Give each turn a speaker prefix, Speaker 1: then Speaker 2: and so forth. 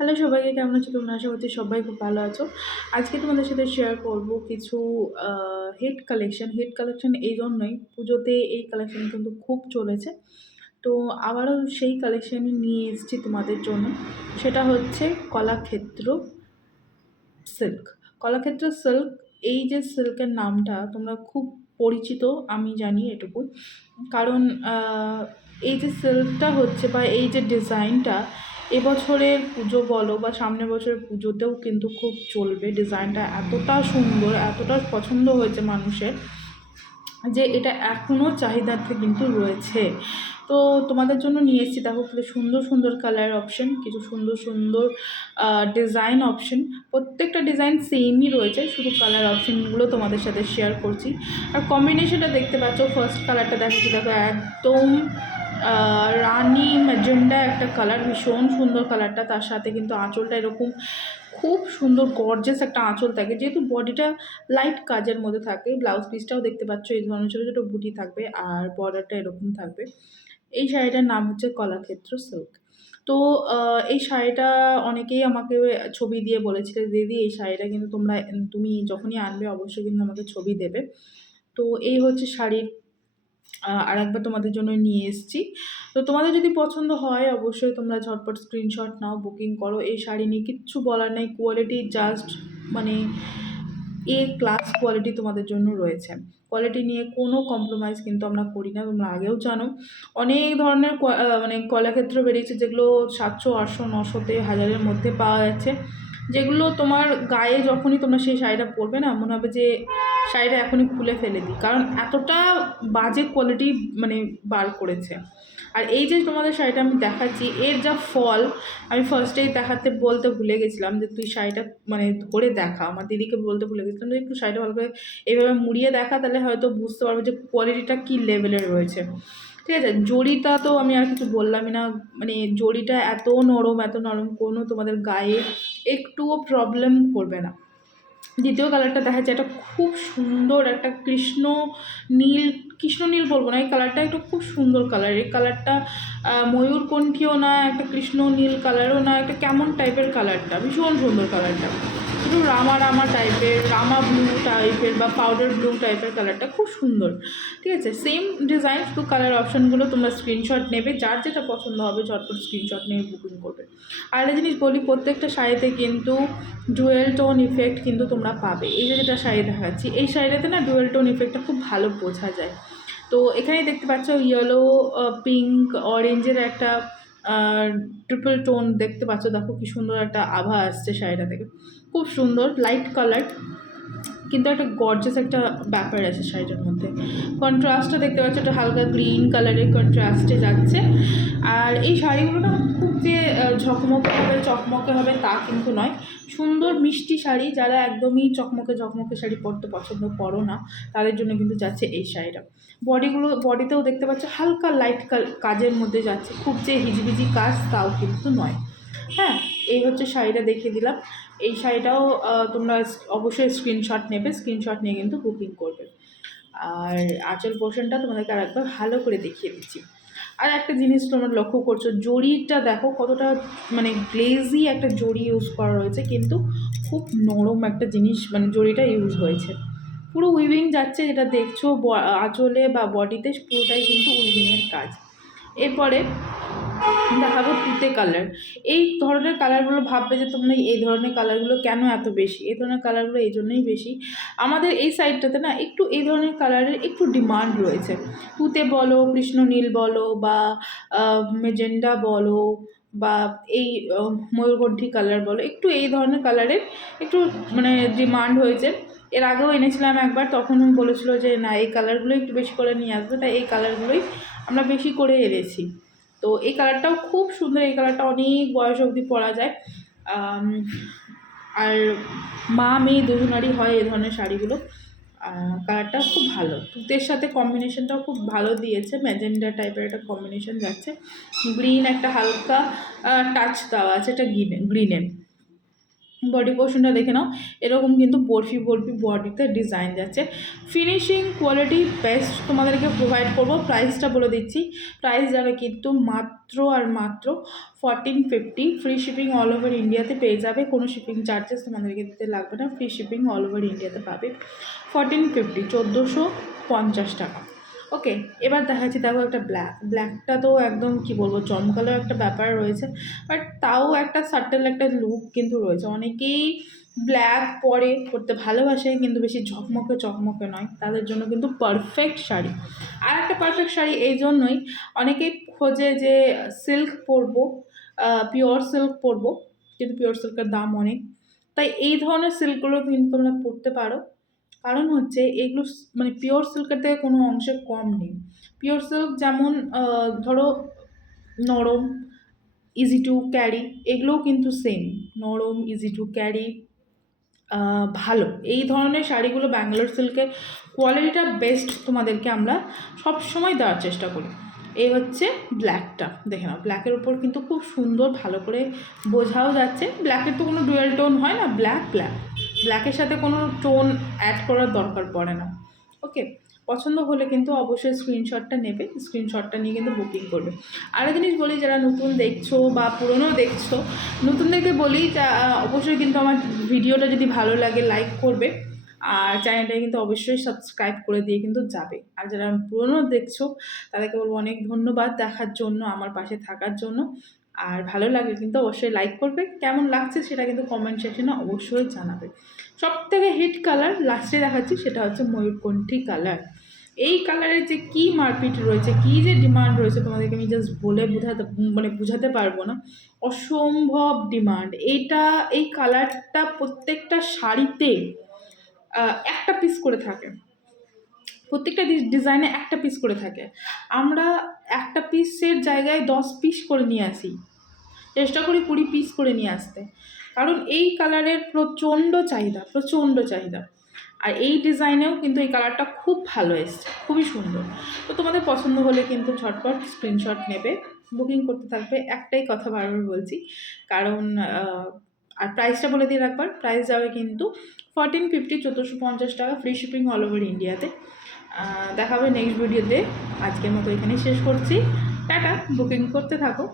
Speaker 1: Hello সবাইকে, কেমন আছো? তোমরা আশা করছি সবাই খুব ভালো আছো। আজকে তোমাদের সাথে শেয়ার করব কিছু হিট কালেকশন হিট কালেকশন এই জন্যই পুজোতে এই কালেকশন কিন্তু খুব চলেছে। তো আবারও সেই কালেকশনই নিয়ে এসেছি তোমাদের জন্য। সেটা হচ্ছে কলাক্ষেত্র সিল্ক কলাক্ষেত্র সিল্ক এই যে সিল্কের নামটা তোমরা খুব পরিচিত, আমি জানি এটুকু। কারণ এই যে সিল্কটা হচ্ছে বা এই যে ডিজাইনটা এবছরের পুজো বলো বা সামনের বছরের পুজোতেও কিন্তু খুব চলবে। ডিজাইনটা এতটা সুন্দর, এতটা পছন্দ হয়েছে মানুষের যে এটা এখনও চাহিদাতে কিন্তু রয়েছে। তো তোমাদের জন্য নিয়ে এসেছি, দেখো কিছু সুন্দর সুন্দর কালার অপশন কিছু সুন্দর সুন্দর ডিজাইন অপশন প্রত্যেকটা ডিজাইন সেমই রয়েছে, শুধু কালার অপশনগুলো তোমাদের সাথে শেয়ার করছি। আর কম্বিনেশনটা দেখতে পাচ্ছ ফার্স্ট কালারটা দেখাচ্ছি দেখো একদম ম্যাজেন্ডা একটা কালার ভীষণ সুন্দর কালারটা তার সাথে কিন্তু আঁচলটা এরকম খুব সুন্দর গর্জেস একটা আঁচল থাকে। যেহেতু বডিটা লাইট কাজের মধ্যে থাকে ব্লাউজ পিসটাও দেখতে পাচ্ছ, এই ধরনের ছোটো ছোটো বুটি থাকবে আর বর্ডারটা এরকম থাকবে। এই শাড়িটার নাম হচ্ছে কলাক্ষেত্র সিল্ক তো এই শাড়িটা অনেকেই আমাকে ছবি দিয়ে বলেছিলে, দিদি, এই শাড়িটা কিন্তু তোমরা, তুমি যখনই আনবে, অবশ্যই কিন্তু আমাকে ছবি দেবে। তো, এই হচ্ছে শাড়ির আর একবার তোমাদের জন্য নিয়ে এসেছি। তো তোমাদের যদি পছন্দ হয়, অবশ্যই তোমরা ঝটপট স্ক্রিনশট নাও বুকিং করো। এই শাড়ি নিয়ে কিচ্ছু বলার নেই। কোয়ালিটি জাস্ট মানে এ ক্লাস কোয়ালিটি তোমাদের জন্য রয়েছে। কোয়ালিটি নিয়ে কোনো কম্প্রোমাইজ কিন্তু আমরা করি না, তোমরা আগেও জানো। অনেক ধরনের মানে কলাক্ষেত্র বেরিয়েছে যেগুলো সাতশো, আটশো, নশোতে, হাজারের মধ্যে পাওয়া যাচ্ছে। যেগুলো তোমার গায়ে যখনই তোমরা সেই শাড়িটা পরবে না, মনে হবে যে শাড়িটা এখনই খুলে ফেলে দিই। কারণ এতটা বাজে কোয়ালিটি মানে বার করেছে। আর এই যে তোমাদের শাড়িটা আমি দেখাচ্ছি, এর যা ফল আমি ফার্স্টেই দেখাতে বলতে ভুলে গেছিলাম যে তুই শাড়িটা মানে ধরে দেখা। আমার দিদিকে বলতে ভুলে গেছিলাম যে একটু শাড়িটা ভালো করে এইভাবে মুড়িয়ে দেখা, তাহলে হয়তো বুঝতে পারব যে কোয়ালিটিটা কী লেভেলের রয়েছে। ঠিক আছে? জরিটা তো আমি আর কিছু বললামই না। মানে জড়িটা এত নরম এত নরম কোনো তোমাদের গায়ে একটুও প্রবলেম করবে না। দ্বিতীয় কালারটা দেখা যায় এটা খুব সুন্দর একটা কৃষ্ণ নীল কৃষ্ণ নীল বলব না, এই কালারটা একটু খুব সুন্দর কালার, এই কালারটা ময়ূরকণ্ঠীও না, একটা কৃষ্ণ নীল কালারও না, একটা কেমন টাইপের কালারটা, ভীষণ সুন্দর কালারটা। একটু রামা রামা টাইপের, রামা ব্লু টাইপের বা পাউডার ব্লু টাইপের কালারটা খুব সুন্দর, ঠিক আছে? সেম ডিজাইন শুধু কালার অপশানগুলো তোমরা স্ক্রিনশট নেবে, যার যেটা পছন্দ হবে ঝটপট স্ক্রিনশট নিয়ে বুকিং করবে। আর একটা জিনিস বলি, প্রত্যেকটা শাড়িতে কিন্তু ডুয়েল টোন ইফেক্ট কিন্তু তোমরা পাবে। এই যে যেটা শাড়ি দেখাচ্ছি। এই শাড়িটাতে না ডুয়েল টোন ইফেক্টটা খুব ভালো বোঝা যায়। তো এখানে দেখতে পাচ্ছ ইয়েলো পিঙ্ক অরেঞ্জের একটা ট্রিপল টোন দেখতে পাচ্ছ। দেখো কি সুন্দর একটা আভা আসছে শাড়িটা থেকে। খুব সুন্দর লাইট কালার কিন্তু একটা গর্জাস একটা ব্যাপার আছে শাড়িটার মধ্যে। কন্ট্রাস্টটা দেখতে পাচ্ছ, একটা হালকা গ্রিন কালারের কন্ট্রাস্টে যাচ্ছে। আর এই শাড়িগুলো না খুব যে ঝকমকে হবে, চকমকে হবে তা কিন্তু নয়। সুন্দর মিষ্টি শাড়ি, যারা একদমই চকমকে, ঝকমকে শাড়ি পরতে পছন্দ করো না, তাদের জন্য কিন্তু যাচ্ছে এই শাড়িটা। বডিগুলো বডিতেও দেখতে পাচ্ছ হালকা লাইট কাজের মধ্যে যাচ্ছে। খুব যে হিজিবিজি কাজ তাও কিন্তু নয়। হ্যাঁ এই হচ্ছে শাড়িটা দেখিয়ে দিলাম। এই শাড়িটাও তোমরা অবশ্যই স্ক্রিনশট নেবে স্ক্রিনশট নিয়ে কিন্তু বুকিং করবে। আর আঁচল পোর্শনটা তোমাদেরকে আর একবার ভালো করে দেখিয়ে দিচ্ছি। আর একটা জিনিস তোমরা লক্ষ্য করছ জরিটা দেখো কতটা মানে গ্লেজি একটা জরি ইউজ করা রয়েছে, কিন্তু খুব নরম একটা জিনিস মানে জরিটা ইউজ হয়েছে। পুরো উইভিং যাচ্ছে, যেটা দেখছ আঁচলে বা বডিতে পুরোটাই কিন্তু উইভিংয়ের কাজ। এরপরে দেখাবো তুতে কালার এই ধরনের কালারগুলো ভাববে যে তোমরা এই ধরনের কালারগুলো কেন এত বেশি? এই ধরনের কালারগুলো এই জন্যই বেশি। আমাদের এই সাইডটাতে না একটু এই ধরনের কালারের একটু ডিমান্ড রয়েছে। তুতে বলো কৃষ্ণ নীল বলো বা মেজেন্ডা বলো বা এই ময়ূরকণ্ঠী কালার বলো, একটু এই ধরনের কালারের একটু মানে ডিমান্ড হয়েছে। এর আগেও এনেছিলাম একবার তখন বলেছিল যে না, এই কালারগুলো একটু বেশি করে নিয়ে আসবে, তাই এই কালারগুলোই আমরা বেশি করে এনেছি। তো এই কালারটাও খুব সুন্দর, এই কালারটা অনেক বয়স অবধি পরা যায়। আর মা, মেয়ে দুজনারই হয় এ ধরনের শাড়িগুলো। কালারটা খুব ভালো। তুতের সাথে কম্বিনেশনটাও খুব ভালো দিয়েছে ম্যাজেন্ডা টাইপের একটা কম্বিনেশন যাচ্ছে। গ্রিন একটা হালকা টাচ দেওয়া আছে, এটা গ্রিনে গ্রিনে বডি পোর্শনটা দেখে নাও। এরকম কিন্তু বরফি বরফি বডিতে ডিজাইন যাচ্ছে। ফিনিশিং কোয়ালিটি বেস্ট তোমাদেরকে প্রোভাইড করব। প্রাইসটা বলে দিচ্ছি। প্রাইস যাবে কিন্তু মাত্র আর মাত্র fourteen fifty free shipping all over ইন্ডিয়াতে পেয়ে যাবে। কোনো শিপিং চার্জেস তোমাদেরকে দিতে লাগবে না। ফ্রি শিপিং অল ওভার ইন্ডিয়াতে পাবে। ফরটিন ফিফটি চোদ্দোশো পঞ্চাশ টাকা। ওকে এবার দেখাচ্ছি, দেখো একটা ব্ল্যাক ব্ল্যাকটা তো একদম কি বলব চমকালো একটা ব্যাপার রয়েছে বাট তাও একটা সার্টেল একটা লুক কিন্তু রয়েছে। অনেকেই ব্ল্যাক পরে পরতে ভালোবাসে, কিন্তু বেশি ঝকমকে চকমকে নয়। তাদের জন্য কিন্তু পারফেক্ট শাড়ি। আর একটা পারফেক্ট শাড়ি এই জন্যই অনেকেই খোঁজে যে সিল্ক পরবো পিওর সিল্ক পরবো, কিন্তু পিওর সিল্কের দাম অনেক। তাই এই ধরনের সিল্কগুলো কিন্তু তোমরা পরতে পারো। কারণ হচ্ছে এগুলো মানে পিওর সিল্কের থেকে কোনো অংশে কম নেই। পিওর সিল্ক যেমন ধরো নরম ইজি টু ক্যারি এগুলোও কিন্তু সেম নরম ইজি টু ক্যারি ভালো। এই ধরনের শাড়িগুলো ব্যাঙ্গালোর সিল্কের কোয়ালিটিটা বেস্ট তোমাদেরকে আমরা সব সময় দেওয়ার চেষ্টা করি। এই হচ্ছে ব্ল্যাকটা দেখে নাও ব্ল্যাকের উপর কিন্তু খুব সুন্দর ভালো করে বোঝাও যাচ্ছে। ব্ল্যাকের তো কোনো ডুয়েল টোন হয় না ব্ল্যাক ব্ল্যাক ব্ল্যাকের সাথে কোনো টোন অ্যাড করার দরকার পড়ে না। ওকে, পছন্দ হলে কিন্তু অবশ্যই স্ক্রিনশটটা নেবে, স্ক্রিনশটটা নিয়ে কিন্তু বুকিং করবে। আরেকটা জিনিস বলি, যারা নতুন দেখছ বা পুরনো দেখছ, নতুনদেরকে বলি যা, অবশ্যই কিন্তু আমার ভিডিওটা যদি ভালো লাগে লাইক করবে। আর চ্যানেলটাকে কিন্তু অবশ্যই সাবস্ক্রাইব করে দিয়ে কিন্তু যাবে। আর যারা পুরনো দেখছ, তাদেরকে বলব অনেক ধন্যবাদ দেখার জন্য, আমার পাশে থাকার জন্য। আর ভালো লাগলে কিন্তু অবশ্যই লাইক করবে। কেমন লাগছে সেটা কিন্তু কমেন্ট সেকশনে অবশ্যই জানাবে। সব থেকে হিট কালার লাস্টে দেখাচ্ছি সেটা হচ্ছে ময়ূরকণ্ঠী কালার এই কালারের যে কী মারপিট রয়েছে, কী যে ডিমান্ড রয়েছে তোমাদেরকে আমি জাস্ট বলে বোঝাতে মানে বোঝাতে পারব না। অসম্ভব ডিমান্ড এইটা, এই কালারটা প্রত্যেকটা শাড়িতে একটা পিস করে থাকে। প্রত্যেকটা ডিজাইনে একটা পিস করে থাকে। আমরা একটা পিসের জায়গায় দশ পিস করে নিয়ে আসি। চেষ্টা করি কুড়ি পিস করে নিয়ে আসতে। কারণ এই কালারের প্রচণ্ড চাহিদা প্রচণ্ড চাহিদা। আর এই ডিজাইনেও কিন্তু এই কালারটা খুব ভালো এসছে, খুবই সুন্দর। তো তোমাদের পছন্দ হলে কিন্তু ঝটপট স্ক্রিনশট নেবে। বুকিং করতে থাকবে, একটাই কথা বারবার বলছি। কারণ আর প্রাইসটা বলে দিয়ে রাখবার প্রাইস যাবে কিন্তু ফরটিন ফিফটি চোদ্দোশো পঞ্চাশ টাকা ফ্রি শিপিং অল ওভার ইন্ডিয়াতে দেখাবে নেক্সট ভিডিওতে আজকের মতো এখানেই শেষ করছি। টাটা বুকিং করতে থাকো।